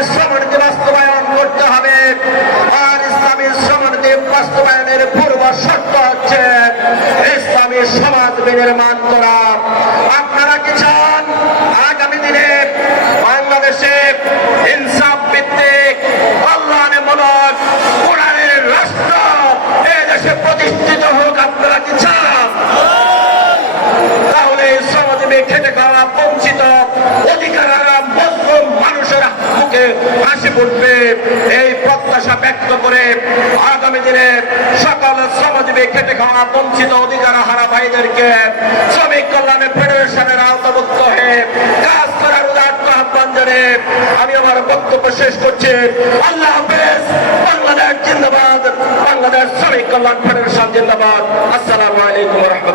ইসলামের সমৃদ্ধি বাস্তবায়ন করতে হবে। আর ইসলামের সমৃদ্ধি বাস্তবায়নের পূর্ব শর্ত হচ্ছে ইসলামের সমাজ বিনির্মাণ করা। স্কলারশিপ উঠবে এই প্রত্যাশা ব্যক্ত করে আগামী দিনে সকল শ্রমজীবী খেটে খাওয়া বঞ্চিত অধিকার হারা ভাইদেরকে শ্রমিক কল্যাণে ফেডারেশনের আওতাভুক্ত হয়ে কাজ করার উদাত্ত আহ্বান জানিয়ে আমি আমার বক্তব্য শেষ করছি। আল্লাহ হাফেজ, বাংলাদেশ জিন্দাবাদ, বাংলাদেশ শ্রমিক কল্যাণ ফেডারেশন জিন্দাবাদ। আসসালামু আলাইকুম রহমতুল্লাহ।